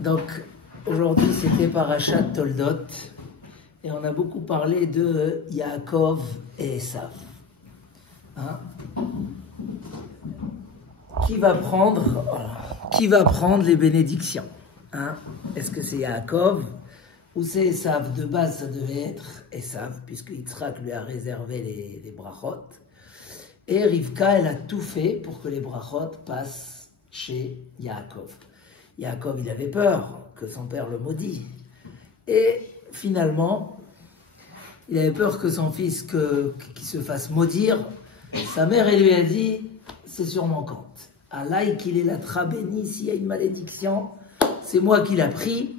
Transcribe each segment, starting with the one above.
Donc, aujourd'hui, c'était Parashat Toldot, et on a beaucoup parlé de Yaakov et Esav. Hein? Qui va prendre les bénédictions? Hein? Est-ce que c'est Yaakov ou c'est Esav? De base, ça devait être Esav, puisque Yitzhak lui a réservé les brachot. Et Rivka, elle a tout fait pour que les brachot passent chez Yaakov. Yaakov, il avait peur que son père le maudit. Et finalement, il avait peur que son fils qui se fasse maudire. Sa mère, elle lui a dit, c'est sur mon compte. Allah, qu'il est la tra béni, s'il y a une malédiction, c'est moi qui l'ai pris.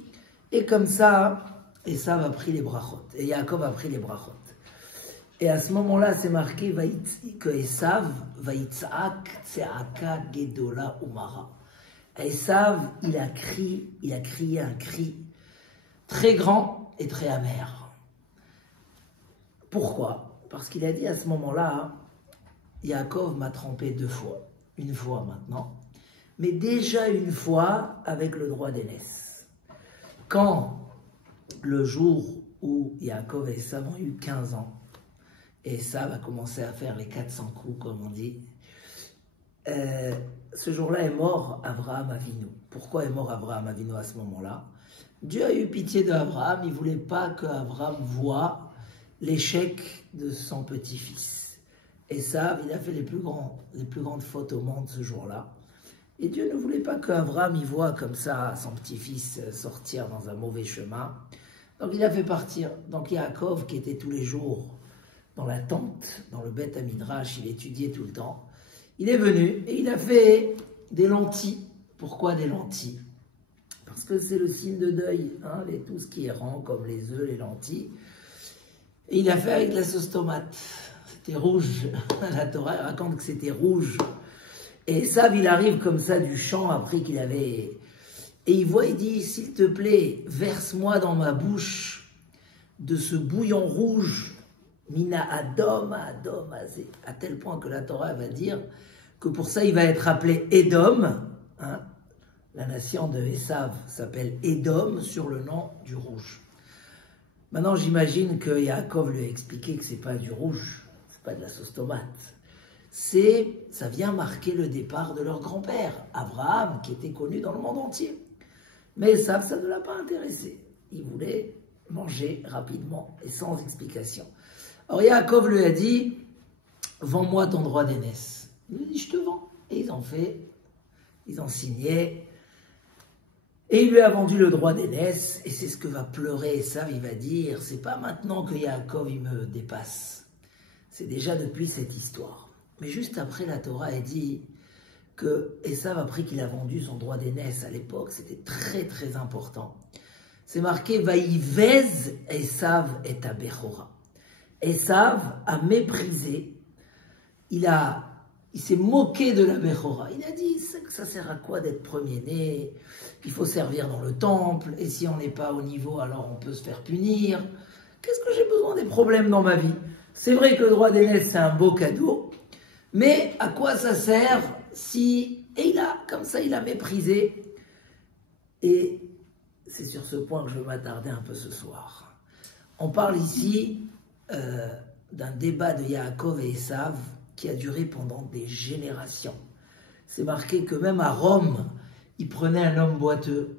Et comme ça, Esav a pris les brachot. Et Yaakov a pris les brachot. Et à ce moment-là, c'est marqué que Esav va yitzhak tseaka gedola umara. Esav, il a crié un cri très grand et très amer. Pourquoi? Parce qu'il a dit à ce moment-là, Yaakov m'a trompé 2 fois. Une fois maintenant, mais déjà une fois avec le droit d'aînesse. Quand le jour où Yaakov et Esav ont eu 15 ans, et Esav a commencé à faire les 400 coups, comme on dit, ce jour-là est mort Abraham Avinu. Pourquoi est mort Abraham Avinu à ce moment-là? Dieu a eu pitié d'Abraham, il ne voulait pas qu'Abraham voie l'échec de son petit-fils. Esav, il a fait les plus grandes fautes au monde ce jour-là. Et Dieu ne voulait pas qu'Abraham y voie comme ça son petit-fils sortir dans un mauvais chemin. Donc il a fait partir. Donc Yaakov, qui était tous les jours dans la tente, dans le Beth Midrash, il étudiait tout le temps. Il est venu et il a fait des lentilles. Pourquoi des lentilles? Parce que c'est le signe de deuil, hein, tout ce qui est rang, comme les œufs, les lentilles. Et il a fait avec de la sauce tomate. C'était rouge. La Torah raconte que c'était rouge. Et Esav, il arrive comme ça du champ après qu'il avait... Et il voit, il dit, s'il te plaît, verse-moi dans ma bouche de ce bouillon rouge. Mina Adom, Adom, Azé. À tel point que la Torah va dire que pour ça, il va être appelé Édom. Hein? La nation de Esav s'appelle Édom sur le nom du rouge. Maintenant, j'imagine que Yaakov lui a expliqué que c'est pas du rouge. Pas de la sauce tomate. Ça vient marquer le départ de leur grand-père, Abraham, qui était connu dans le monde entier. Mais ça ne l'a pas intéressé. Il voulait manger rapidement et sans explication. Alors Yaakov lui a dit, vends-moi ton droit d'aînesse. Il lui a dit, je te vends. Et ils ont signé. Et il lui a vendu le droit d'aînesse. Et c'est ce que va pleurer Esav. Il va dire, c'est pas maintenant que Yaakov il me dépasse. C'est déjà depuis cette histoire. Mais juste après, la Torah a dit que Esav, après qu'il a vendu son droit d'aînesse à l'époque, c'était très très important. C'est marqué « Vaïvez Esav et Abechora ». Esav a méprisé, il s'est moqué de la Bechora. Il a dit « ça sert à quoi d'être premier-né? Il faut servir dans le temple, et si on n'est pas au niveau, alors on peut se faire punir. Qu'est-ce que j'ai besoin des problèmes dans ma vie ?» C'est vrai que le droit d'aînesse, c'est un beau cadeau, mais à quoi ça sert si... Et comme ça, il a méprisé. Et c'est sur ce point que je vais m'attarder un peu ce soir. On parle ici d'un débat de Yaakov et Esav qui a duré pendant des générations. C'est marqué que même à Rome, il prenait un homme boiteux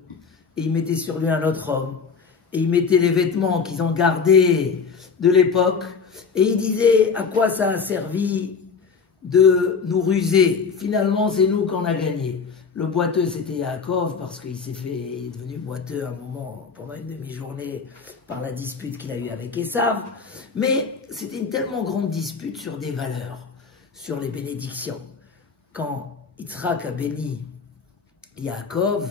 et il mettait sur lui un autre homme. Et il mettait les vêtements qu'ils ont gardés de l'époque. Et il disait à quoi ça a servi de nous ruser. Finalement, c'est nous qu'on a gagné. Le boiteux, c'était Yaakov, parce qu'il est devenu boiteux à un moment, pendant une demi-journée, par la dispute qu'il a eue avec Esav. Mais c'était une tellement grande dispute sur des valeurs, sur les bénédictions. Quand Yitzhak a béni Yaakov,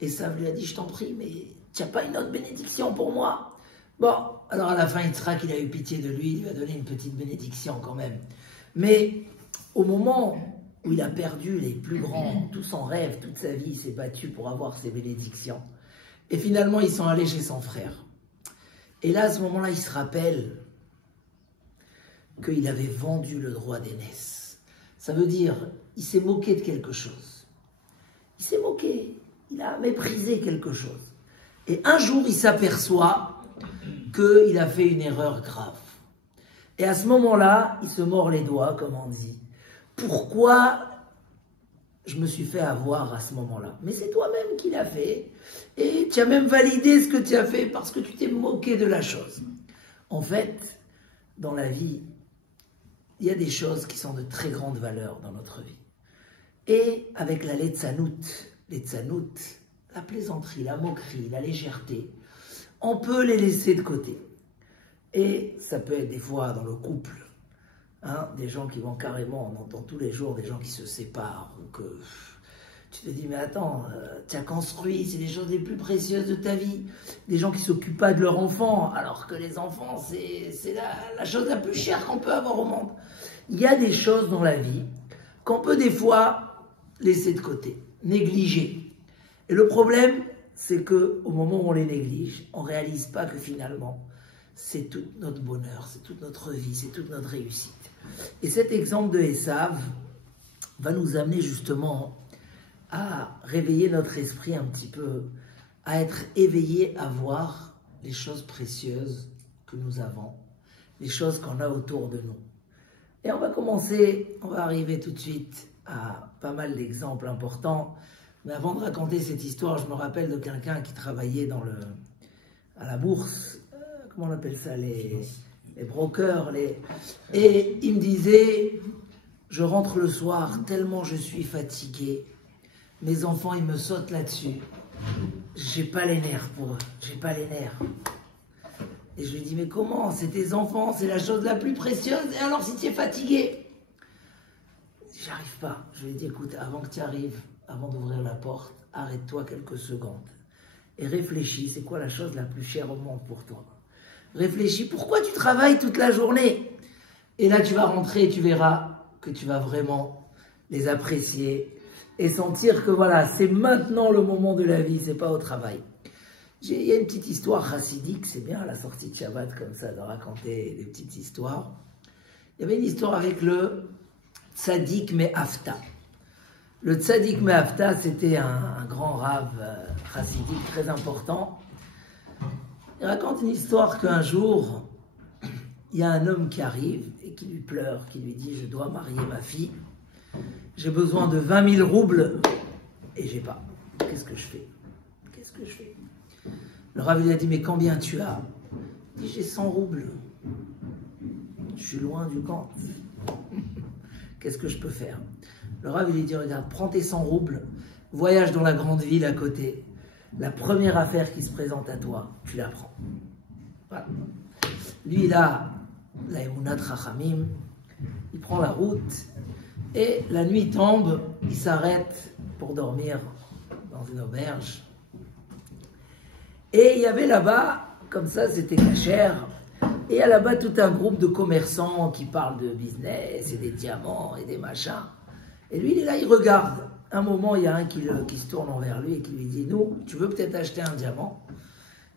Esav lui a dit, je t'en prie, mais tu n'as pas une autre bénédiction pour moi? Bon, alors à la fin, Yitzhak, il a eu pitié de lui, il lui a donné une petite bénédiction quand même. Mais au moment où il a perdu les plus grands, tout son rêve, toute sa vie, il s'est battu pour avoir ses bénédictions. Et finalement, ils sont allés chez son frère. Et là, à ce moment-là, il se rappelle qu'il avait vendu le droit d'aînesse. Ça veut dire, il s'est moqué de quelque chose. Il s'est moqué. il a méprisé quelque chose. Et un jour, il s'aperçoit qu'il a fait une erreur grave. Et à ce moment-là, il se mord les doigts, comme on dit. Pourquoi je me suis fait avoir à ce moment-là? Mais c'est toi-même qui l'as fait. Et tu as même validé ce que tu as fait parce que tu t'es moqué de la chose. En fait, dans la vie, il y a des choses qui sont de très grande valeur dans notre vie. Et avec la letzanout, la plaisanterie, la moquerie, la légèreté, on peut les laisser de côté. Et ça peut être des fois dans le couple, hein, des gens qui vont carrément, on entend tous les jours des gens qui se séparent, ou que tu te dis, mais attends, tu as construit, c'est les choses les plus précieuses de ta vie. Des gens qui ne s'occupent pas de leurs enfants, alors que les enfants, c'est la chose la plus chère qu'on peut avoir au monde. Il y a des choses dans la vie qu'on peut des fois laisser de côté, négliger. Et le problème, c'est qu'au moment où on les néglige, on ne réalise pas que finalement, c'est tout notre bonheur, c'est toute notre vie, c'est toute notre réussite. Et cet exemple de Esav va nous amener justement à réveiller notre esprit un petit peu, à être éveillé à voir les choses précieuses que nous avons, les choses qu'on a autour de nous. Et on va commencer, on va arriver tout de suite à pas mal d'exemples importants. Mais avant de raconter cette histoire, je me rappelle de quelqu'un qui travaillait à la bourse, comment on appelle ça, les brokers, et il me disait, je rentre le soir tellement je suis fatigué, mes enfants ils me sautent là-dessus, j'ai pas les nerfs pour eux, j'ai pas les nerfs. Et je lui dis, mais comment, c'est tes enfants, c'est la chose la plus précieuse, et alors si tu es fatigué? J'arrive pas. Je lui ai dit, écoute, avant que tu arrives, avant d'ouvrir la porte, arrête-toi quelques secondes et réfléchis, c'est quoi la chose la plus chère au monde pour toi? Réfléchis, pourquoi tu travailles toute la journée? Et là, tu vas rentrer et tu verras que tu vas vraiment les apprécier et sentir que voilà, c'est maintenant le moment de la vie, c'est pas au travail. Il y a une petite histoire chassidique, c'est bien à la sortie de Shabbat comme ça, de raconter des petites histoires. Il y avait une histoire avec le Tzadik Me'afta. Le Tzadik Me'afta, c'était un grand rave chassidique très important. Il raconte une histoire qu'un jour, il y a un homme qui arrive et qui lui pleure, qui lui dit « Je dois marier ma fille, j'ai besoin de 20 000 roubles et j'ai pas. Qu'est-ce que je fais? Qu'est-ce que je fais ?» Le rave lui a dit « Mais combien tu as ?» Il dit « J'ai 100 roubles. Je suis loin du camp. Qu'est-ce que je peux faire ?» Le rave lui dit « Regarde, prends tes 100 roubles, voyage dans la grande ville à côté. La première affaire qui se présente à toi, tu la prends. » Voilà. Lui, il a la Emunat Chachamim, il prend la route et la nuit tombe, il s'arrête pour dormir dans une auberge. Et il y avait là-bas, comme ça, c'était cachère, et il y a là-bas tout un groupe de commerçants qui parlent de business et des diamants et des machins. Et lui, il est là, il regarde. Un moment, il y a un qui se tourne envers lui et qui lui dit « Nous, tu veux peut-être acheter un diamant ?»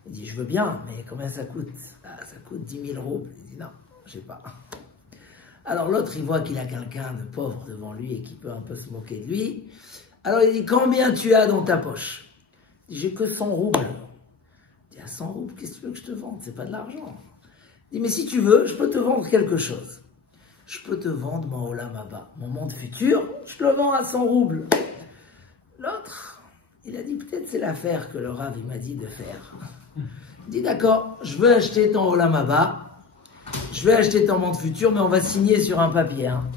Il dit « Je veux bien, mais combien ça coûte ?»« Ah, ça coûte 10 000 roubles. » Il dit « Non, j'ai pas. » Alors l'autre, il voit qu'il a quelqu'un de pauvre devant lui et qui peut un peu se moquer de lui. Alors il dit « Combien tu as dans ta poche ?» Il dit « J'ai que 100 roubles. » Il dit « À 100 roubles, qu'est-ce que tu veux que je te vende? C'est pas de l'argent. » Il dit « Mais si tu veux, je peux te vendre quelque chose. Je peux te vendre mon Olam Haba, mon monde futur, je te le vends à 100 roubles. » L'autre, il a dit, peut-être c'est l'affaire que le Rav m'a dit de faire. Il dit, d'accord, je veux acheter ton Olam Haba, je vais acheter ton monde futur, mais on va signer sur un papier. Hein.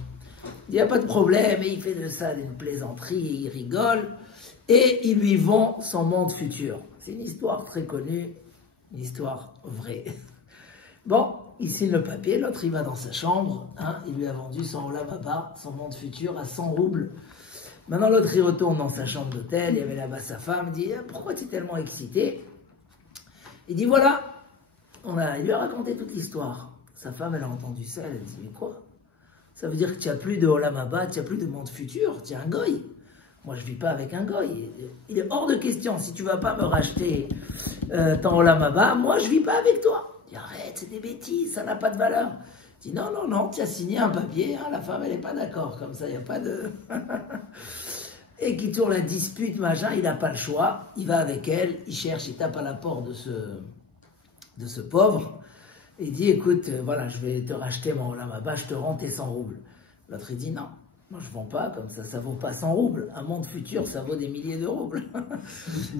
Il dit, il n'y a pas de problème, et il fait de ça une plaisanterie, et il rigole, et il lui vend son monde futur. C'est une histoire très connue, une histoire vraie. Bon, il signe le papier, l'autre il va dans sa chambre, hein, il lui a vendu son Olam Haba, son monde futur à 100 roubles. Maintenant l'autre il retourne dans sa chambre d'hôtel, il y avait là-bas sa femme, il dit « Pourquoi tu es tellement excité ?» Il dit « Voilà !» Il lui a raconté toute l'histoire. Sa femme elle a entendu ça, elle a dit « Mais quoi? Ça veut dire que tu n'as plus de Olam Haba, tu n'as plus de monde futur, tu es un goy. Moi je ne vis pas avec un goy. Il est hors de question, si tu ne vas pas me racheter ton Olam Haba, moi je ne vis pas avec toi. » Il dit, arrête, c'est des bêtises, ça n'a pas de valeur. Il dit, non, non, non, tu as signé un papier, hein, la femme, elle n'est pas d'accord, comme ça, il n'y a pas de... et qui tourne la dispute, machin, il n'a pas le choix, il va avec elle, il cherche, il tape à la porte de ce pauvre, et il dit, écoute, voilà, je vais te racheter mon olam haba, je te rends tes 100 roubles. L'autre, il dit, non, moi je ne vends pas, comme ça vaut pas 100 roubles, un monde futur, ça vaut des milliers de roubles.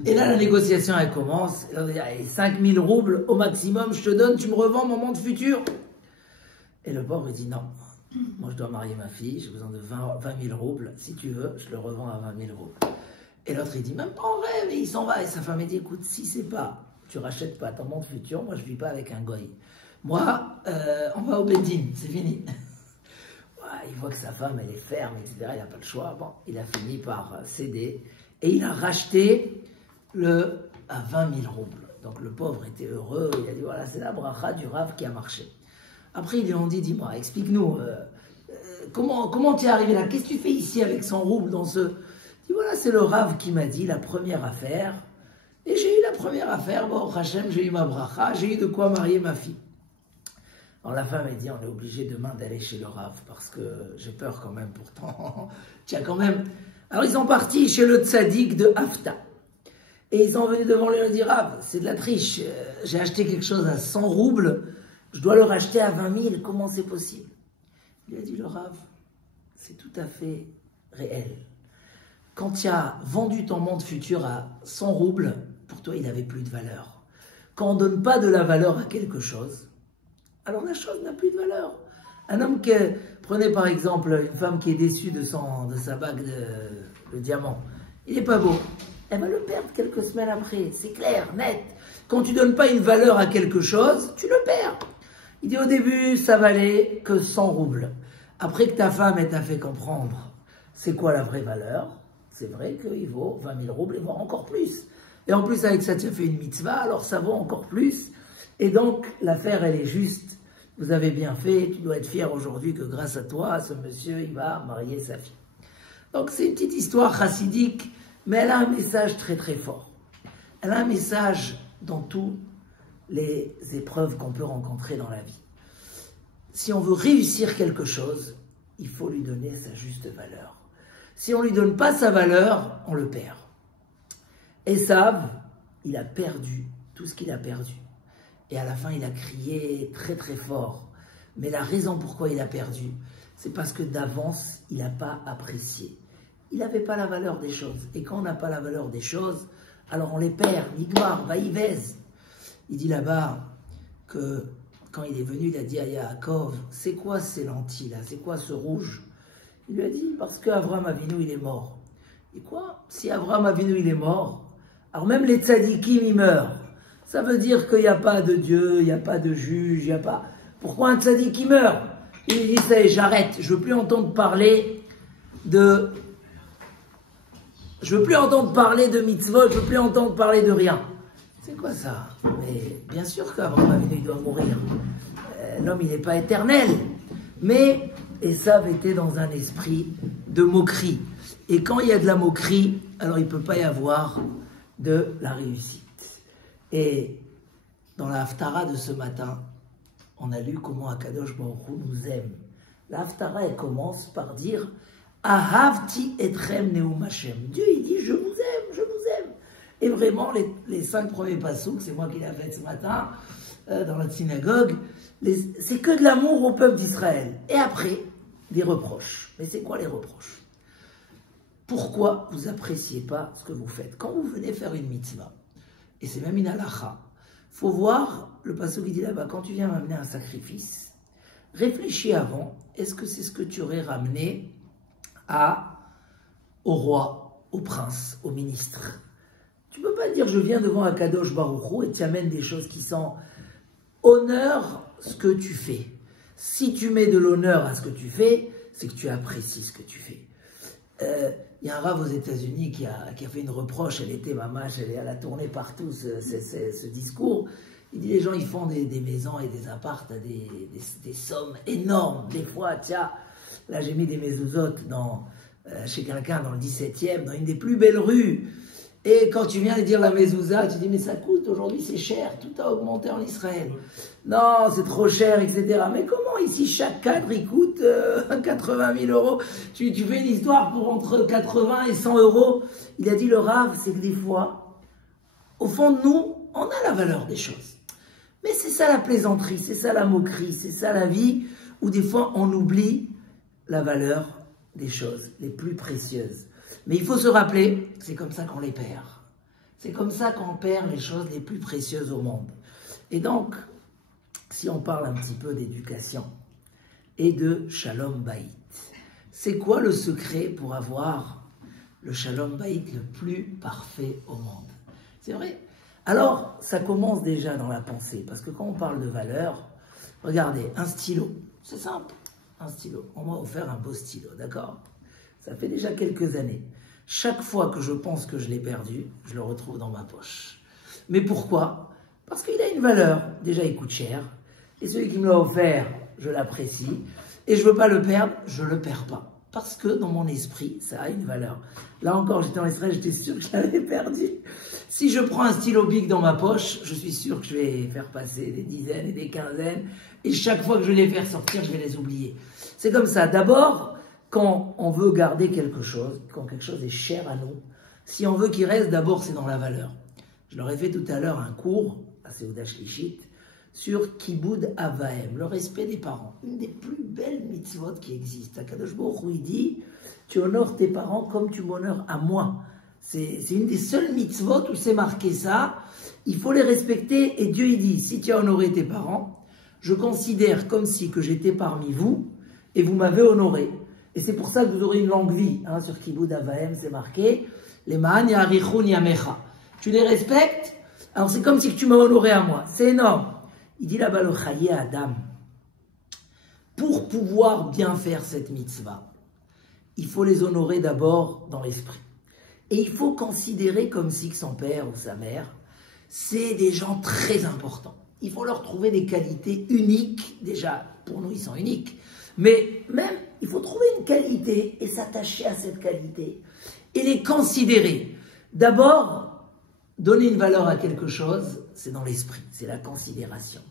Et là, la négociation, elle commence, et là, on va dire, allez, 5000 roubles au maximum, je te donne, tu me revends mon monde futur. Et le pauvre, il dit, non. Moi, je dois marier ma fille, j'ai besoin de 20 000 roubles. Si tu veux, je le revends à 20 000 roubles. Et l'autre, il dit, même pas en rêve, et il s'en va. Et sa femme, elle dit, écoute, si c'est pas, tu rachètes pas ton monde futur, moi, je vis pas avec un goy. Moi, on va au Bedin, c'est fini. Ouais, il voit que sa femme, elle est ferme, etc. Il n'a pas le choix. Bon, il a fini par céder. Et il a racheté à 20 000 roubles. Donc, le pauvre était heureux. Il a dit, voilà, c'est la bracha du Rav qui a marché. Après, ils lui ont dit, dis-moi, explique-nous, comment tu es arrivé là? Qu'est-ce que tu fais ici avec 100 roubles dans ce... Il dit, voilà, c'est le Rav qui m'a dit la première affaire. Et j'ai eu la première affaire, bon, Hachem, j'ai eu ma bracha, j'ai eu de quoi marier ma fille. Alors la femme, elle dit, on est obligé demain d'aller chez le Rav, parce que j'ai peur quand même, pourtant. Tiens, quand même. Alors ils sont partis chez le tzaddik de Hafta. Et ils sont venus devant lui et lui ont dit, Rav, c'est de la triche, j'ai acheté quelque chose à 100 roubles, je dois le racheter à 20 000, comment c'est possible? Il a dit, le Rav, c'est tout à fait réel. Quand tu as vendu ton monde futur à 100 roubles, pour toi, il n'avait plus de valeur. Quand on ne donne pas de la valeur à quelque chose, alors la chose n'a plus de valeur. Un homme qui, prenez par exemple une femme qui est déçue de sa bague de diamant, il n'est pas beau, elle va le perdre quelques semaines après, c'est clair, net. Quand tu ne donnes pas une valeur à quelque chose, tu le perds. Il dit au début, ça valait que 100 roubles. Après que ta femme t'a fait comprendre c'est quoi la vraie valeur, c'est vrai qu'il vaut 20 000 roubles et voire encore plus. Et en plus, avec ça, tu as fait une mitzvah, alors ça vaut encore plus. Et donc, l'affaire, elle est juste. Vous avez bien fait, tu dois être fier aujourd'hui que grâce à toi, ce monsieur, il va marier sa fille. Donc, c'est une petite histoire chassidique, mais elle a un message très très fort. Elle a un message dans toutes les épreuves qu'on peut rencontrer dans la vie. Si on veut réussir quelque chose, il faut lui donner sa juste valeur. Si on ne lui donne pas sa valeur, on le perd. Esav, il a perdu tout ce qu'il a perdu. Et à la fin, il a crié très très fort. Mais la raison pourquoi il a perdu, c'est parce que d'avance, il n'a pas apprécié. Il n'avait pas la valeur des choses. Et quand on n'a pas la valeur des choses, alors on les perd. Nigmar, vaïvez. Il dit là-bas que quand il est venu, il a dit à Yaakov, c'est quoi ces lentilles là? C'est quoi ce rouge? Il lui a dit, parce qu'Avraham Avinu, il est mort. Et quoi? Si Avraham Avinu, il est mort, alors même les tzadikim, ils meurent. Ça veut dire qu'il n'y a pas de Dieu, il n'y a pas de juge, il n'y a pas... Pourquoi un tzadik qui meurt? Il dit, ça y est, j'arrête, je ne veux plus entendre parler de... Je ne veux plus entendre parler de mitzvot, je ne veux plus entendre parler de rien. C'est quoi ça? Mais bien sûr qu'Avraham Avinu, il doit mourir. L'homme, il n'est pas éternel. Mais Esav était dans un esprit de moquerie. Et quand il y a de la moquerie, alors il ne peut pas y avoir de la réussite. Et dans la Haftara de ce matin, on a lu comment Akadosh Baruch Hu nous aime. La Haftara, elle commence par dire Ahavti etrem neum Hashem. Dieu, il dit, je vous aime, je vous aime. Et vraiment, les 5 premiers pasouks, c'est moi qui l'ai fait ce matin, dans la synagogue, c'est que de l'amour au peuple d'Israël. Et après, des reproches. Mais c'est quoi les reproches? Pourquoi vous n'appréciez pas ce que vous faites? Quand vous venez faire une mitzvah, et c'est même une halacha, il faut voir, le passouk qui dit là-bas, quand tu viens m'amener un sacrifice, réfléchis avant, est-ce que c'est ce que tu aurais ramené au roi, au prince, au ministre? Tu ne peux pas dire je viens devant Akadosh Baruch Hu et tu amènes des choses qui sont honneur ce que tu fais. Si tu mets de l'honneur à ce que tu fais, c'est que tu apprécies ce que tu fais. Il y a un rave aux États-Unis qui a fait une reproche, elle a tourné partout ce discours. Il dit les gens ils font des maisons et des appartes à des sommes énormes. Des fois, tiens, là j'ai mis des mezuzot chez quelqu'un dans le 17e, dans une des plus belles rues. Et quand tu viens lui dire la mezouza, tu dis mais ça coûte, aujourd'hui c'est cher, tout a augmenté en Israël. Non, c'est trop cher, etc. Mais comment ici chaque cadre il coûte 80 000 euros? Tu fais une histoire pour entre 80 et 100 euros. Il a dit le Rav, c'est que des fois, au fond de nous, on a la valeur des choses. Mais c'est ça la plaisanterie, c'est ça la moquerie, c'est ça la vie, où des fois on oublie la valeur des choses les plus précieuses. Mais il faut se rappeler, c'est comme ça qu'on les perd. C'est comme ça qu'on perd les choses les plus précieuses au monde. Et donc, si on parle un petit peu d'éducation et de Shalom Bayit, c'est quoi le secret pour avoir le Shalom Bayit le plus parfait au monde? C'est vrai. Alors, ça commence déjà dans la pensée, parce que quand on parle de valeur, regardez, un stylo, c'est simple, un stylo. On m'a offert un beau stylo, d'accord? Ça fait déjà quelques années. Chaque fois que je pense que je l'ai perdu, je le retrouve dans ma poche. Mais pourquoi? Parce qu'il a une valeur. Déjà, il coûte cher. Et celui qui me l'a offert, je l'apprécie. Et je ne veux pas le perdre, je ne le perds pas. Parce que dans mon esprit, ça a une valeur. Là encore, j'étais en Israël, j'étais sûr que je l'avais perdu. Si je prends un stylo Bic dans ma poche, je suis sûr que je vais faire passer des dizaines et des quinzaines. Et chaque fois que je vais les faire sortir, je vais les oublier. C'est comme ça. D'abord, quand on veut garder quelque chose, quand quelque chose est cher à nous, si on veut qu'il reste, d'abord c'est dans la valeur. Je leur ai fait tout à l'heure un cours, à Seuda Shlichit, sur Kiboud Avahem, le respect des parents. Une des plus belles mitzvot qui existent. Akadosh Baruch Hu, il dit, tu honores tes parents comme tu m'honores à moi. C'est une des seules mitzvot où c'est marqué ça. Il faut les respecter et Dieu il dit, si tu as honoré tes parents, je considère comme si que j'étais parmi vous et vous m'avez honoré. Et c'est pour ça que vous aurez une longue vie. Hein, sur Kiboud Avahem, c'est marqué. Les Ma'an Yarichun Yamecha. Tu les respectes, alors c'est comme si tu m'as honoré à moi. C'est énorme. Il dit là-bas le Chaye Adam. Pour pouvoir bien faire cette mitzvah, il faut les honorer d'abord dans l'esprit. Et il faut considérer comme si que son père ou sa mère, c'est des gens très importants. Il faut leur trouver des qualités uniques. Déjà, pour nous, ils sont uniques. Mais même, il faut trouver une qualité et s'attacher à cette qualité et les considérer. D'abord, donner une valeur à quelque chose, c'est dans l'esprit, c'est la considération.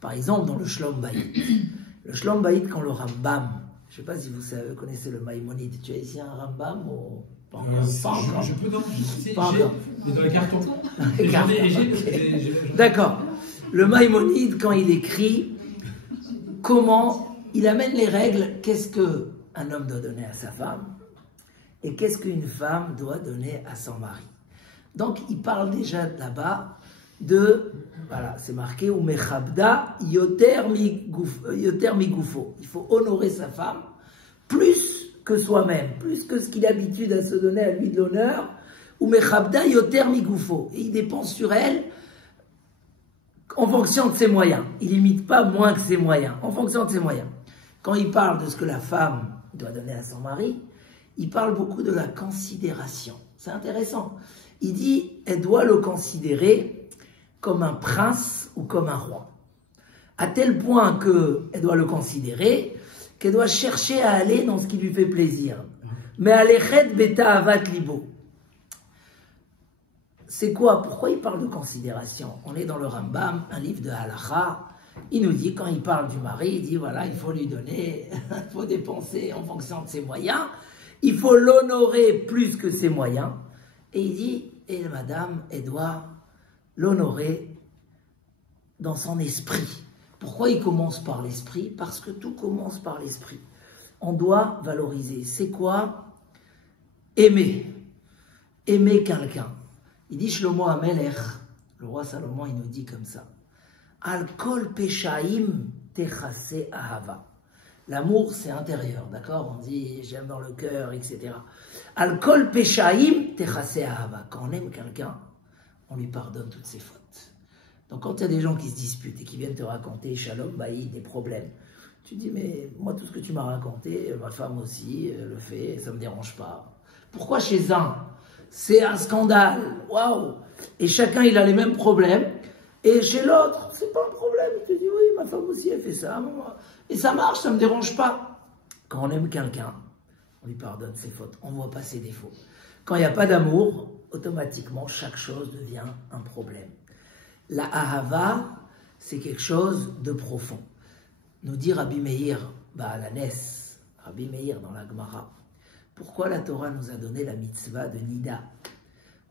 Par exemple, dans le Shlom Bayit. Le Shlom Bayit, quand le Rambam, je ne sais pas si vous connaissez le Maïmonide, tu as ici un Rambam ou pas encore? Je peux non, j'ai dans les cartons. D'accord. Le Maïmonide, quand il écrit, comment il amène les règles, qu'est-ce qu'un homme doit donner à sa femme et qu'est-ce qu'une femme doit donner à son mari. Donc, il parle déjà là-bas de, voilà, c'est marqué, ou mechabda yoter migufo. Il faut honorer sa femme plus que soi-même, plus que ce qu'il a l'habitude à se donner à lui de l'honneur, ou mechabda yoter migufo. Et il dépense sur elle en fonction de ses moyens. Il n'imite pas moins que ses moyens, en fonction de ses moyens. Quand il parle de ce que la femme doit donner à son mari, il parle beaucoup de la considération. C'est intéressant. Il dit, elle doit le considérer comme un prince ou comme un roi. À tel point qu'elle doit le considérer, qu'elle doit chercher à aller dans ce qui lui fait plaisir. Mais alechet beta avat libo. C'est quoi? Pourquoi il parle de considération? On est dans le Rambam, un livre de Halacha. Il nous dit, quand il parle du mari, il dit, voilà, il faut lui donner, il faut dépenser en fonction de ses moyens. Il faut l'honorer plus que ses moyens. Et il dit, et madame, elle doit l'honorer dans son esprit. Pourquoi il commence par l'esprit? Parce que tout commence par l'esprit. On doit valoriser. C'est quoi? Aimer. Aimer quelqu'un. Il dit Shlomo Amelech, le roi Salomon, il nous dit comme ça. Al kol peshaim techase ahava. L'amour, c'est intérieur, d'accord? On dit j'aime dans le cœur, etc. Al kol peshaim techase ahava. Quand on aime quelqu'un, on lui pardonne toutes ses fautes. Donc quand il y a des gens qui se disputent et qui viennent te raconter Shalom Baïd, des problèmes, tu dis mais moi tout ce que tu m'as raconté, ma femme aussi le fait, ça ne me dérange pas. Pourquoi chez un c'est un scandale, waouh! Et chacun il a les mêmes problèmes, et chez l'autre c'est pas un problème. Tu dis oui, ma femme aussi elle fait ça, et ça marche, ça ne me dérange pas. Quand on aime quelqu'un, on lui pardonne ses fautes, on ne voit pas ses défauts. Quand il n'y a pas d'amour, automatiquement, chaque chose devient un problème. La ahava, c'est quelque chose de profond. Nous dit Rabbi Meir, Baalanes, Rabbi Meir dans la Gemara, pourquoi la Torah nous a donné la mitzvah de Nida?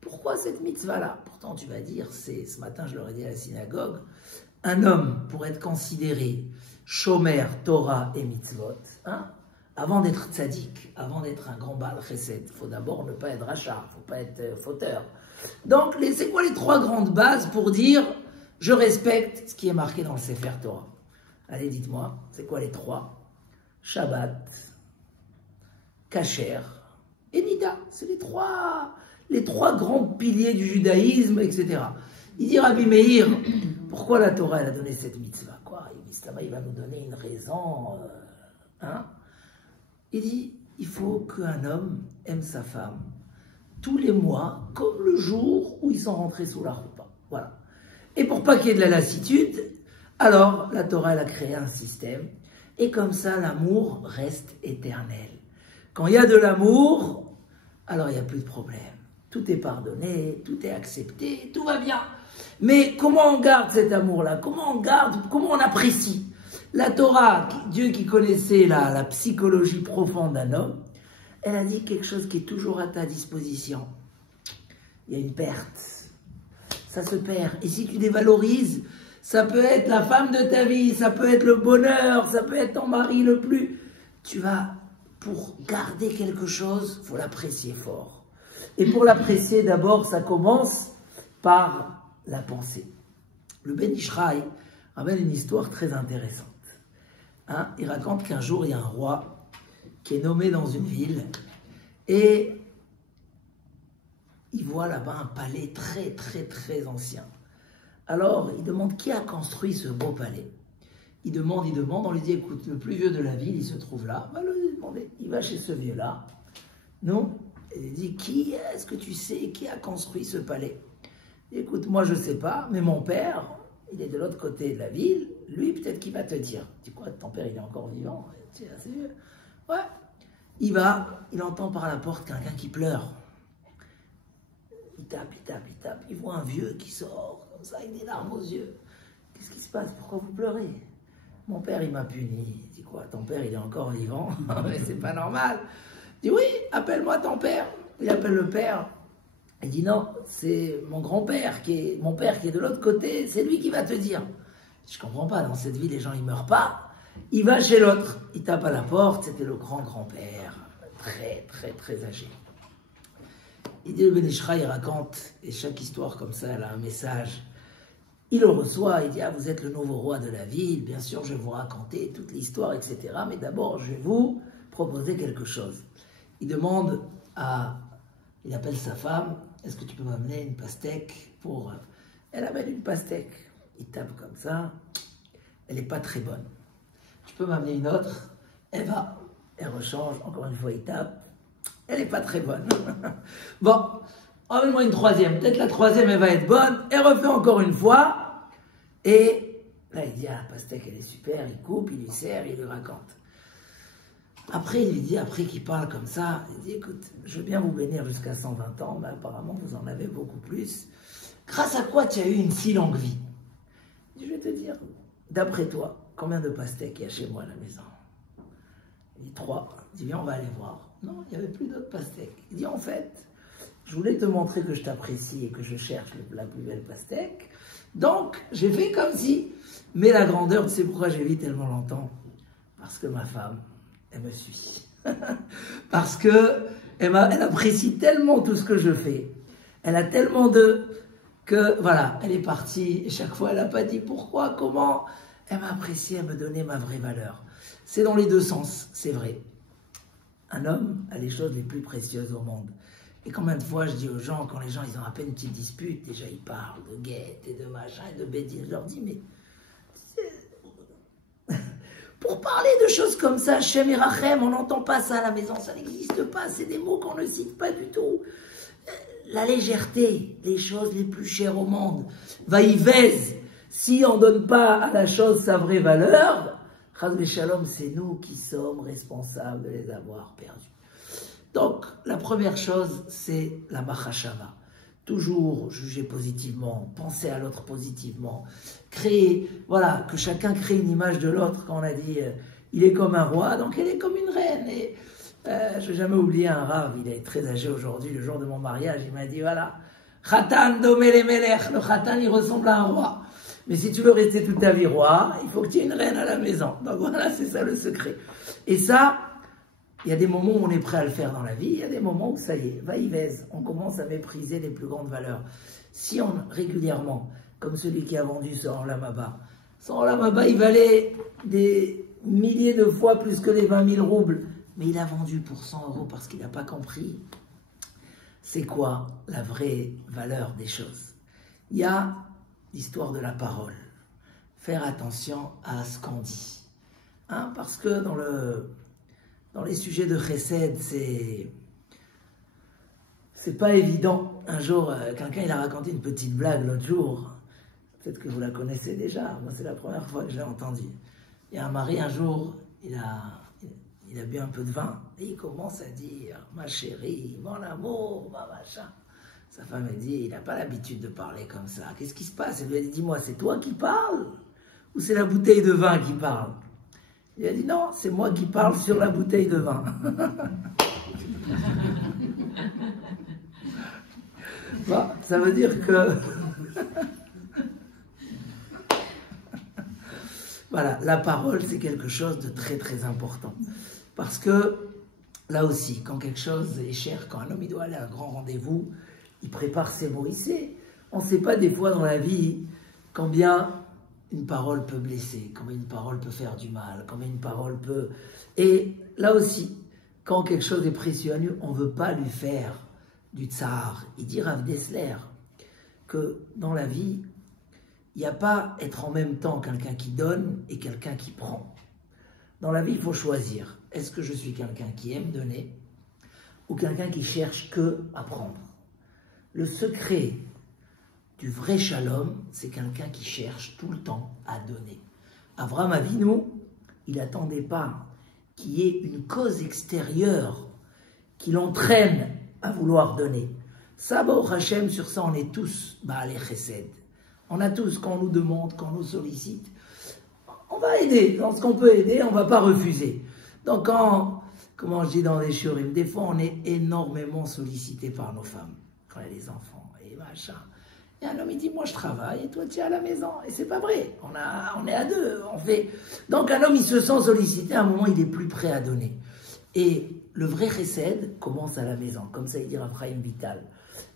Pourquoi cette mitzvah-là? Pourtant, tu vas dire, ce matin, je leur ai dit à la synagogue, un homme, pour être considéré shomer, Torah et mitzvot, avant d'être tzaddik, avant d'être un grand Baal Chesed, il faut d'abord ne pas être rachat, il ne faut pas être fauteur. Donc, c'est quoi les 3 grandes bases pour dire je respecte ce qui est marqué dans le Sefer Torah? Allez, dites-moi, c'est quoi les 3? Shabbat, Kasher et Nida. C'est les trois grands piliers du judaïsme, etc. Il dit Rabbi Meir, pourquoi la Torah elle a donné cette mitzvah? Quoi? Il va nous donner une raison. Il dit, il faut qu'un homme aime sa femme tous les mois, comme le jour où ils sont rentrés sous la roupa. Voilà. Et pour pas qu'il y ait de la lassitude, alors la Torah elle a créé un système, et comme ça l'amour reste éternel. Quand il y a de l'amour, alors il n'y a plus de problème. Tout est pardonné, tout est accepté, tout va bien. Mais comment on garde cet amour-là? Comment on apprécie? La Torah, Dieu qui connaissait la psychologie profonde d'un homme, elle a dit quelque chose qui est toujours à ta disposition. Il y a une perte. Ça se perd. Et si tu dévalorises, ça peut être la femme de ta vie, ça peut être le bonheur, ça peut être ton mari le plus. Pour garder quelque chose, il faut l'apprécier fort. Et pour l'apprécier, d'abord, ça commence par la pensée. Le Ben Ishraï ramène une histoire très intéressante. Il raconte qu'un jour, il y a un roi qui est nommé dans une ville et il voit là-bas un palais très, très, très ancien. Alors, il demande qui a construit ce beau palais. Il demande, on lui dit, écoute, le plus vieux de la ville, il se trouve là. On va lui demander, il va chez ce vieux-là. Non? Et il dit, qui est-ce que tu sais qui a construit ce palais? Écoute, moi je ne sais pas, mais mon père, il est de l'autre côté de la ville, lui peut-être qu'il va te dire. Tu dis quoi, ton père il est encore vivant? Tu es assez vieux. Ouais. Il entend par la porte quelqu'un qui pleure. Il tape, il voit un vieux qui sort, comme ça, avec des larmes aux yeux. Qu'est-ce qui se passe? Pourquoi vous pleurez? Mon père il m'a puni. Il dit quoi, ton père il est encore vivant? Mais c'est pas normal. Il dit oui, appelle-moi ton père. Il appelle le père. Il dit non, c'est mon grand-père, mon père qui est de l'autre côté, c'est lui qui va te dire. Je comprends pas, dans cette vie, les gens, ils meurent pas. Il va chez l'autre, il tape à la porte, c'était le grand-grand-père, très, très, très âgé. Il dit, le Ben Ishraï, il raconte, et chaque histoire comme ça, elle a un message. Il le reçoit, il dit, vous êtes le nouveau roi de la ville, bien sûr, je vais vous raconter toute l'histoire, etc. Mais d'abord, je vais vous proposer quelque chose. Il demande il appelle sa femme, est-ce que tu peux m'amener une pastèque pour... Elle amène une pastèque. Il tape comme ça. Elle n'est pas très bonne. Tu peux m'amener une autre? Elle va. Elle rechange. Encore une fois, il tape. Elle n'est pas très bonne. Bon, emmène-moi une troisième. Peut-être la troisième, elle va être bonne. Elle refait encore une fois. Et là, il dit, la pastèque, elle est super. Il coupe, il lui sert, il lui raconte. Après, il lui dit, après qu'il parle comme ça, il dit, écoute, je veux bien vous bénir jusqu'à 120 ans, mais apparemment, vous en avez beaucoup plus. Grâce à quoi tu as eu une si longue vie? Je vais te dire, d'après toi, combien de pastèques il y a chez moi à la maison? Il dit 3. Il dit, viens, on va aller voir. Non, il n'y avait plus d'autres pastèques. Il dit, en fait, je voulais te montrer que je t'apprécie et que je cherche la plus belle pastèque. Donc, j'ai fait comme si. Mais la grandeur, tu sais pourquoi j'ai vécu tellement longtemps? Parce que ma femme, elle me suit. Parce que elle apprécie tellement tout ce que je fais. Elle a tellement que, voilà, elle est partie. Et chaque fois, elle n'a pas dit pourquoi, comment. Elle m'a apprécié, elle me donnait ma vraie valeur. C'est dans les deux sens, c'est vrai. Un homme a les choses les plus précieuses au monde. Et combien de fois je dis aux gens, quand les gens ils ont à peine une petite dispute, déjà ils parlent de guette et de machin et de bédine, je leur dis, mais pour parler de choses comme ça, Shem et Rachem, on n'entend pas ça à la maison, ça n'existe pas, c'est des mots qu'on ne cite pas du tout. La légèreté, les choses les plus chères au monde, vaïvez, si on ne donne pas à la chose sa vraie valeur, Chas v'Shalom, c'est nous qui sommes responsables de les avoir perdus. Donc, la première chose, c'est la Machashava. toujours juger positivement, penser à l'autre positivement, créer, voilà, que chacun crée une image de l'autre. Quand on a dit il est comme un roi, donc elle est comme une reine. Et je n'ai jamais oublié un rave, il est très âgé aujourd'hui, le jour de mon mariage, il m'a dit voilà, Khatan domele melech, le Khatan il ressemble à un roi. Mais si tu veux rester toute ta vie roi, il faut que tu aies une reine à la maison. Donc voilà, c'est ça le secret. Et ça, il y a des moments où on est prêt à le faire dans la vie, il y a des moments où ça y est, va-y-vèse, on commence à mépriser les plus grandes valeurs. Si on, régulièrement, comme celui qui a vendu ce Olam-Haba, son Olam-Haba, il valait des milliers de fois plus que les 20 000 roubles, mais il a vendu pour 100 € parce qu'il n'a pas compris c'est quoi la vraie valeur des choses. Il y a l'histoire de la parole. Faire attention à ce qu'on dit. Hein, parce que dans les sujets de chesed, c'est pas évident. Un jour, quelqu'un il a raconté une petite blague l'autre jour. Peut-être que vous la connaissez déjà. Moi, c'est la première fois que je l'ai entendue. Il y a un mari, un jour, il a bu un peu de vin et il commence à dire « Ma chérie, mon amour, ma machin ». Sa femme a dit « Il n'a pas l'habitude de parler comme ça. Qu'est-ce qui se passe ?» Elle lui a dit « Dis-moi, c'est toi qui parles ou c'est la bouteille de vin qui parle ?» Il a dit « Non, c'est moi qui parle sur la bouteille de vin. » Bon, ça veut dire que... Voilà, la parole, c'est quelque chose de très très important. Parce que, là aussi, quand quelque chose est cher, quand un homme il doit aller à un grand rendez-vous, il prépare ses mots. Il sait. On ne sait pas des fois dans la vie combien une parole peut blesser, combien une parole peut faire du mal, combien une parole peut... Et là aussi, quand quelque chose est précieux à nous, on ne veut pas lui faire du tsar. Il dit Rav Dessler que dans la vie, il n'y a pas être en même temps quelqu'un qui donne et quelqu'un qui prend. Dans la vie, il faut choisir. Est-ce que je suis quelqu'un qui aime donner ou quelqu'un qui cherche que à prendre? Le secret du vrai shalom, c'est quelqu'un qui cherche tout le temps à donner. Avraham Avinu, il n'attendait pas qu'il y ait une cause extérieure qui l'entraîne à vouloir donner. Ça, Baruch Hashem, sur ça, on est tous Baalei Chesed. On a tous, quand on nous demande, quand on nous sollicite, on va aider. Dans ce qu'on peut aider, on ne va pas refuser. Donc, comment je dis dans les shurim, des fois, on est énormément sollicité par nos femmes, quand il y a les enfants et machin. Et un homme, il dit, moi, je travaille et toi, tu es à la maison. Et c'est pas vrai. On est à deux. On fait... Donc, un homme, il se sent sollicité. À un moment, il est plus prêt à donner. Et le vrai chesed commence à la maison. Comme ça, il dit Raphaël Vital.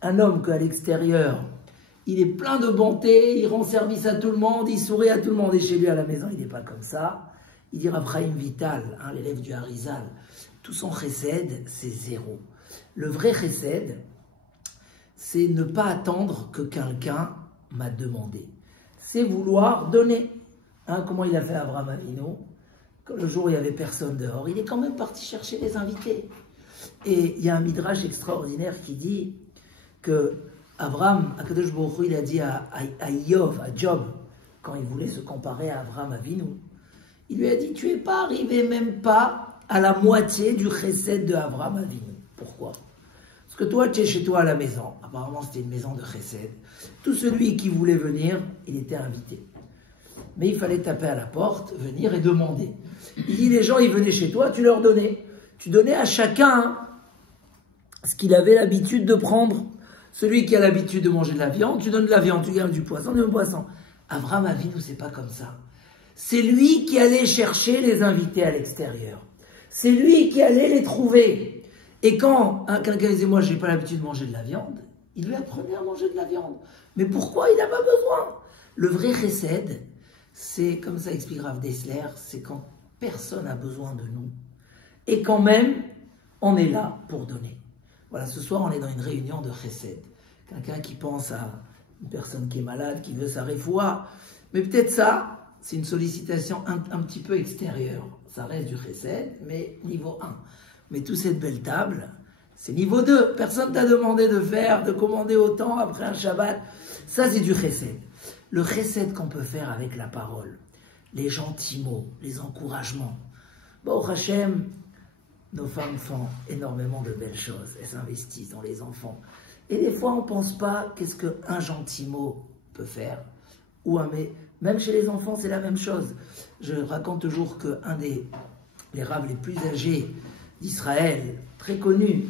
Un homme qu'à l'extérieur, il est plein de bonté, il rend service à tout le monde, il sourit à tout le monde. Et chez lui, à la maison, il n'est pas comme ça. Il dit Raphaël Vital, hein, l'élève du Harizal, tout son chesed, c'est zéro. Le vrai chesed, c'est ne pas attendre que quelqu'un m'a demandé. C'est vouloir donner. Hein, comment il a fait Abraham Avinu? Quand le jour où il n'y avait personne dehors, il est quand même parti chercher les invités. Et il y a un midrash extraordinaire qui dit que Abraham, Akadosh Baruch Hu, il a dit à Job, quand il voulait se comparer à Abraham Avinu, il lui a dit, tu n'es pas arrivé même pas à la moitié du chesed de Abraham Avinu. Pourquoi? Parce que toi, tu es chez toi à la maison. Apparemment, c'était une maison de chesed. Tout celui qui voulait venir, il était invité. Mais il fallait taper à la porte, venir et demander. Il dit, les gens, ils venaient chez toi, tu leur donnais. Tu donnais à chacun ce qu'il avait l'habitude de prendre. Celui qui a l'habitude de manger de la viande, tu donnes de la viande, tu gardes du poisson, du poisson. Abraham Avinu, c'est pas comme ça. C'est lui qui allait chercher les invités à l'extérieur. C'est lui qui allait les trouver. Et quand quelqu'un disait, moi, j'ai pas l'habitude de manger de la viande, il lui apprenait à manger de la viande. Mais pourquoi il n'a pas besoin? Le vrai chesed, c'est, comme ça explique Rav Dessler, c'est quand personne n'a besoin de nous. Et quand même, on est là pour donner. Voilà, ce soir, on est dans une réunion de chesed. Quelqu'un qui pense à une personne qui est malade, qui veut sa refoua. Mais peut-être ça, c'est une sollicitation un petit peu extérieure. Ça reste du chesed, mais niveau 1. Mais toute cette belle table, c'est niveau 2. Personne t'a demandé de faire, de commander autant après un Shabbat. Ça, c'est du chesed. Le chesed qu'on peut faire avec la parole, les gentils mots, les encouragements. Bon, Hachem, nos femmes font énormément de belles choses. Elles s'investissent dans les enfants. Et des fois, on ne pense pas qu'est-ce qu'un gentil mot peut faire. Ou même chez les enfants, c'est la même chose. Je raconte toujours qu'un les raves les plus âgés d'Israël, très connu,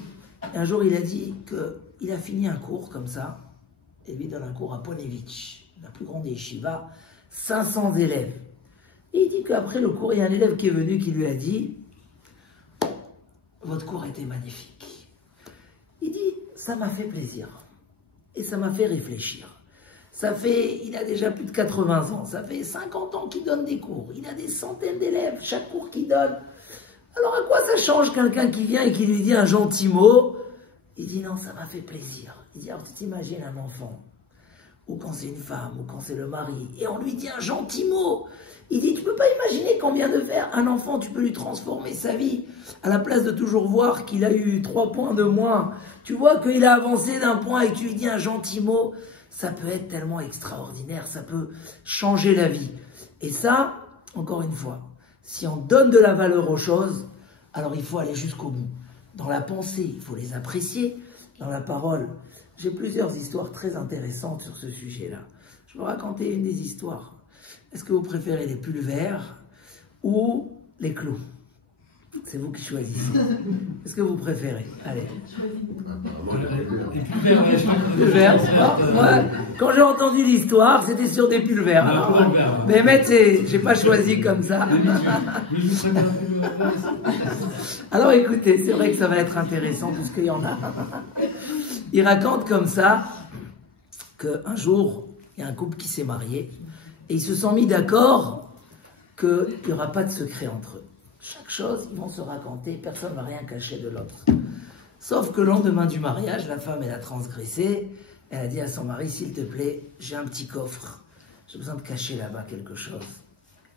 un jour il a dit qu'il a fini un cours comme ça, et lui donne un cours à Ponevitch, la plus grande yeshiva, 500 élèves. Et il dit qu'après le cours, il y a un élève qui est venu qui lui a dit « Votre cours était magnifique ». Il dit « Ça m'a fait plaisir et ça m'a fait réfléchir. Il a déjà plus de 80 ans, ça fait 50 ans qu'il donne des cours, il a des centaines d'élèves, chaque cours qu'il donne. Alors à quoi ça change quelqu'un qui vient et qui lui dit un gentil mot? Il dit non, ça m'a fait plaisir. Il dit alors tu t'imagines un enfant, ou quand c'est une femme, ou quand c'est le mari, et on lui dit un gentil mot. Il dit tu peux pas imaginer combien de faire un enfant, tu peux lui transformer sa vie. À la place de toujours voir qu'il a eu 3 points de moins, tu vois qu'il a avancé d'un point et tu lui dis un gentil mot. Ça peut être tellement extraordinaire, ça peut changer la vie. Et ça, encore une fois, si on donne de la valeur aux choses, alors il faut aller jusqu'au bout. Dans la pensée, il faut les apprécier. Dans la parole, j'ai plusieurs histoires très intéressantes sur ce sujet-là. Je vais vous raconter une des histoires. Est-ce que vous préférez les pulls verts ou les clous? C'est vous qui choisissez. Qu'est-ce que vous préférez? Allez. Les pulls verts. Pulls verts. Moi, quand j'ai entendu l'histoire, c'était sur des pulls verts. Mais j'ai pas choisi comme ça. Alors écoutez, c'est vrai que ça va être intéressant puisqu'il y en a. Il raconte comme ça qu'un jour, il y a un couple qui s'est marié et ils se sont mis d'accord qu'il n'y aura pas de secret entre eux. Chaque chose, ils vont se raconter, personne ne va rien cacher de l'autre. Sauf que le lendemain du mariage, la femme, elle a transgressé, elle a dit à son mari, s'il te plaît, j'ai un petit coffre, j'ai besoin de cacher là-bas quelque chose.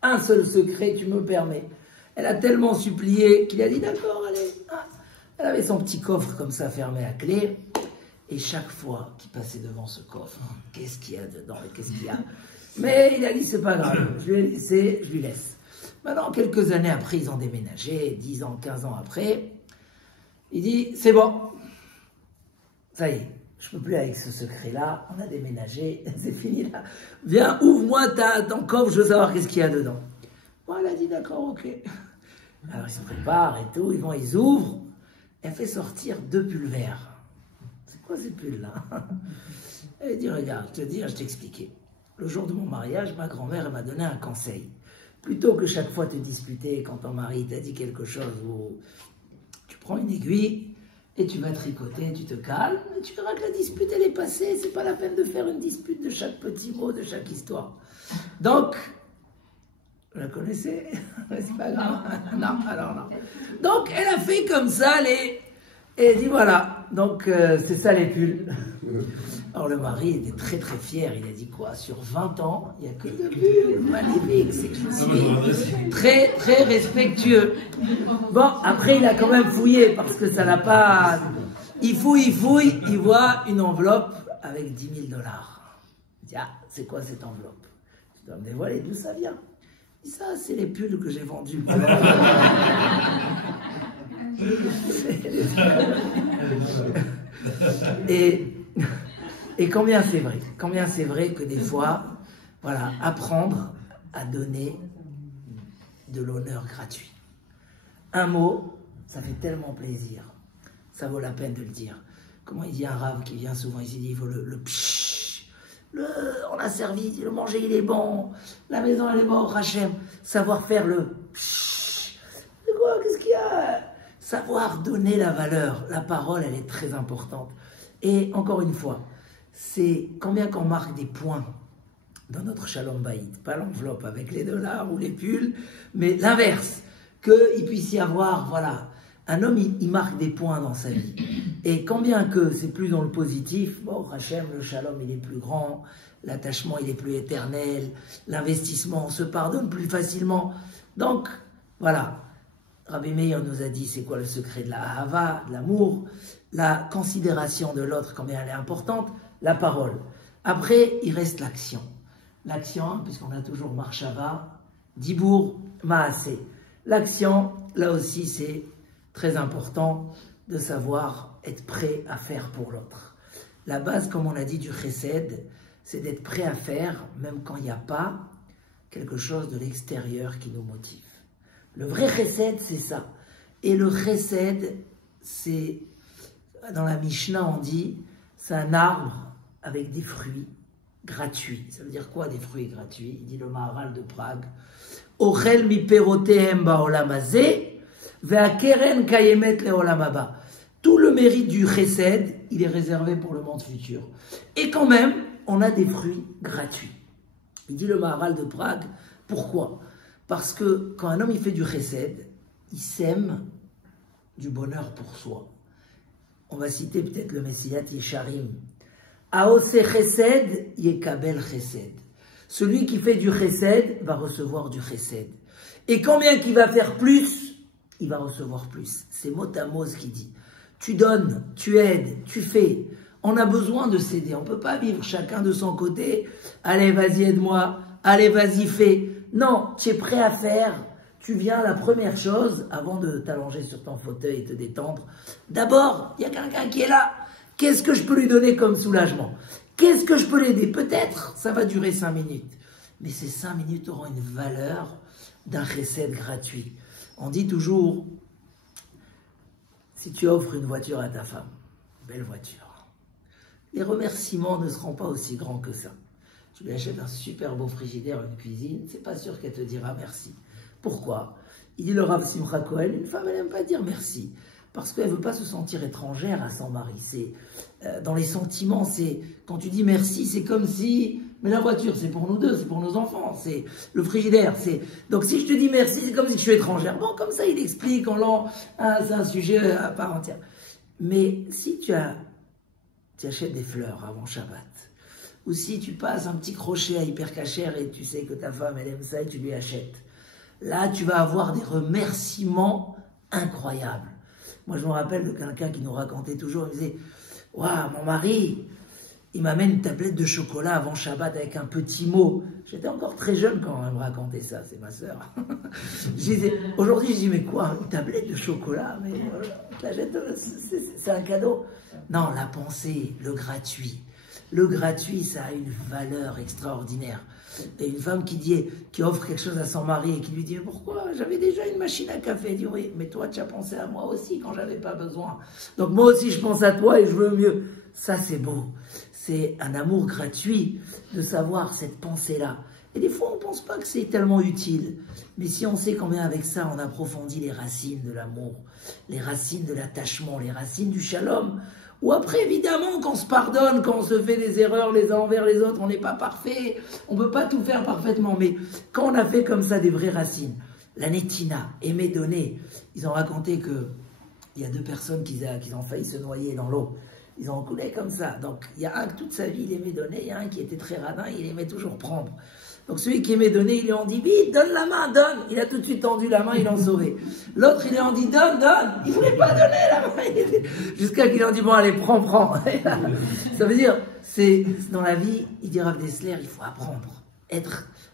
Un seul secret, tu me permets. Elle a tellement supplié qu'il a dit, d'accord, allez. Elle avait son petit coffre comme ça, fermé à clé, et chaque fois qu'il passait devant ce coffre, qu'est-ce qu'il y a dedans et qu'est-ce qu'il y a? Mais il a dit, c'est pas grave, je lui ai laissé, je lui laisse. Maintenant, quelques années après, ils ont déménagé, 10 ans, 15 ans après. Il dit, c'est bon, ça y est, je ne peux plus avec ce secret-là, on a déménagé, c'est fini là. Viens, ouvre-moi ton coffre, je veux savoir qu'est-ce qu'il y a dedans. Bon, elle a dit, d'accord, ok. Alors, ils se préparent et tout, ils ouvrent. Elle fait sortir 2 pulls verts. C'est quoi ces pulls-là? Elle dit, regarde, je t'expliquais. Le jour de mon mariage, ma grand-mère m'a donné un conseil. Plutôt que chaque fois te disputer quand ton mari t'a dit quelque chose, où tu prends une aiguille et tu vas tricoter, tu te calmes, et tu verras que la dispute elle est passée, c'est pas la peine de faire une dispute de chaque petit mot, de chaque histoire. Donc, vous la connaissez? C'est pas grave. Non, alors non. Donc, elle a fait comme ça, et elle dit voilà, donc c'est ça les pulls. Alors le mari était très très fier, il a dit quoi? Sur 20 ans, il n'y a que 2 pulls, magnifique, c'est que je suis très très respectueux. Bon, après il a quand même fouillé, parce que ça n'a pas... Il fouille, il voit une enveloppe avec 10 000 $. Il dit, ah, c'est quoi cette enveloppe? Tu dois me dévoiler d'où ça vient. Il dit, ça, c'est les pulls que j'ai vendus. Et combien c'est vrai? Combien c'est vrai que des fois, voilà, apprendre à donner de l'honneur gratuit. Un mot, ça fait tellement plaisir. Ça vaut la peine de le dire. Comment il dit un rave qui vient souvent, il dit, il faut le pshh, on a servi, le manger il est bon, la maison elle est bonne, Hachem. Savoir faire le pshh. C'est quoi? Qu'est-ce qu'il y a? Savoir donner la valeur. La parole, elle est très importante. Et encore une fois, c'est combien qu'on marque des points dans notre Shalom Bayit, pas l'enveloppe avec les dollars ou les pulls, mais l'inverse, qu'il puisse y avoir, voilà, un homme, il marque des points dans sa vie. Et combien que c'est plus dans le positif, bon, Hachem, le Shalom, il est plus grand, l'attachement, il est plus éternel, l'investissement, on se pardonne plus facilement. Donc, voilà, Rabbi Meir nous a dit, c'est quoi le secret de la Ahava, de l'amour, la considération de l'autre, combien elle est importante, la parole. Après, il reste l'action. L'action, puisqu'on a toujours Marshava, Dibour, Maasé. L'action, là aussi, c'est très important de savoir être prêt à faire pour l'autre. La base, comme on a dit, du chesed, c'est d'être prêt à faire, même quand il n'y a pas quelque chose de l'extérieur qui nous motive. Le vrai chesed, c'est ça. Et le chesed, c'est, dans la Mishnah, on dit, c'est un arbre avec des fruits gratuits. Ça veut dire quoi, des fruits gratuits? Il dit le Maharal de Prague. Ochel mi perotehem ba'olam hazeh, ve'akeren kayemet le'olam haba. Tout le mérite du chesed, il est réservé pour le monde futur. Et quand même, on a des fruits gratuits. Il dit le Maharal de Prague, pourquoi? Parce que quand un homme il fait du chesed, il sème du bonheur pour soi. On va citer peut-être le Messiyat Yesharim. Aose chesed, yekabel chesed. Celui qui fait du chesed va recevoir du chesed. Et combien qu'il va faire plus, il va recevoir plus. C'est mot à mot ce qu'il dit. Tu donnes, tu aides, tu fais. On a besoin de s'aider. On ne peut pas vivre chacun de son côté. Allez, vas-y, aide-moi. Allez, vas-y, fais. Non, tu es prêt à faire. Tu viens, la première chose, avant de t'allonger sur ton fauteuil et te détendre, d'abord, il y a quelqu'un qui est là. Qu'est-ce que je peux lui donner comme soulagement? Qu'est-ce que je peux l'aider? Peut-être, ça va durer 5 minutes. Mais ces 5 minutes auront une valeur d'un chesed gratuit. On dit toujours, si tu offres une voiture à ta femme, belle voiture, les remerciements ne seront pas aussi grands que ça. Tu lui achètes un super beau frigidaire, une cuisine, c'est pas sûr qu'elle te dira merci. Pourquoi? Il dit le Rav Simcha Kohen, une femme elle n'aime pas dire merci. Parce qu'elle ne veut pas se sentir étrangère à son mari. C'est dans les sentiments, c'est quand tu dis merci, c'est comme si, mais la voiture c'est pour nous deux, c'est pour nos enfants, c'est le frigidaire, c'est donc si je te dis merci, c'est comme si je suis étrangère. Bon, comme ça il explique en l'an, c'est un sujet à part entière. Mais si tu achètes des fleurs avant Shabbat, ou si tu passes un petit crochet à Hyper Cacher et tu sais que ta femme elle aime ça et tu lui achètes, là tu vas avoir des remerciements incroyables. Moi, je me rappelle de quelqu'un qui nous racontait toujours, il disait « Waouh, mon mari, il m'amène une tablette de chocolat avant Shabbat avec un petit mot. » J'étais encore très jeune quand elle me racontait ça, c'est ma sœur. Aujourd'hui, je dis « Mais quoi, une tablette de chocolat? Mais c'est un cadeau. » Non, la pensée, le gratuit. Le gratuit, ça a une valeur extraordinaire. Et une femme qui offre quelque chose à son mari et qui lui dit « Pourquoi? J'avais déjà une machine à café. » Elle dit « Oui, mais toi, tu as pensé à moi aussi quand j'avais pas besoin. Donc moi aussi, je pense à toi et je veux mieux. » Ça, c'est beau. C'est un amour gratuit de savoir cette pensée-là. Et des fois, on ne pense pas que c'est tellement utile. Mais si on sait combien avec ça, on approfondit les racines de l'amour, les racines de l'attachement, les racines du shalom. Ou après, évidemment, qu'on se pardonne, quand on se fait des erreurs les uns envers les autres, on n'est pas parfait, on ne peut pas tout faire parfaitement. Mais quand on a fait comme ça des vraies racines, la netina, aimer donner, ils ont raconté qu'il y a 2 personnes qui ont failli se noyer dans l'eau. Ils ont coulé comme ça. Donc, il y a un que toute sa vie, il aimait donner, il y a un qui était très radin, il aimait toujours prendre. Donc, celui qui aimait donner, ils lui ont dit, vite, donne la main, donne. Il a tout de suite tendu la main, ils l'ont sauvé. L'autre, il lui a dit, donne, donne. Il ne voulait pas donner la main. Jusqu'à qu'il leur dit, bon, allez, prends. Ça veut dire, c'est dans la vie, il dit Rav Dessler, il faut apprendre.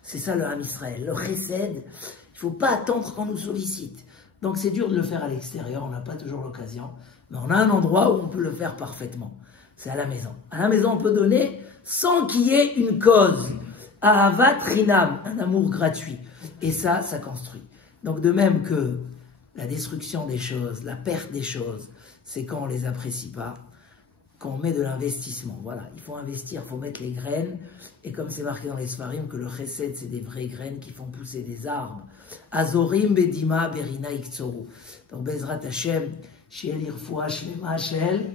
C'est ça le Ham Israël. Le chesed, il ne faut pas attendre qu'on nous sollicite. Donc, c'est dur de le faire à l'extérieur, on n'a pas toujours l'occasion. Mais on a un endroit où on peut le faire parfaitement. C'est à la maison. À la maison, on peut donner sans qu'il y ait une cause. Ahavat Rinam, un amour gratuit. Et ça construit. Donc de même que la destruction des choses, la perte des choses, c'est quand on ne les apprécie pas, quand on met de l'investissement. Voilà, il faut investir, il faut mettre les graines. Et comme c'est marqué dans les Sfarim, que le chesed, c'est des vraies graines qui font pousser des arbres. Azorim bedima berina iktsoru. Donc Bezrat Hashem, Shiel Irfoua Shlema Shel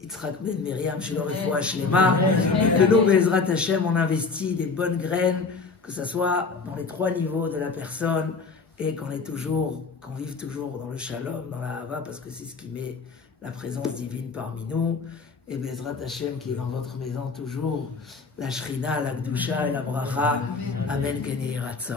Yitzhak ben Miriam Shel Irfoua Shlema, et que nous, Bezrat Hashem, on investit des bonnes graines, que ce soit dans les 3 niveaux de la personne, et qu'on vive toujours dans le shalom, dans la hava, parce que c'est ce qui met la présence divine parmi nous. Et Bezrat Hashem qui est dans votre maison toujours, la Shrina, la Gdusha et la Bracha. Amen, Keni Ratzon.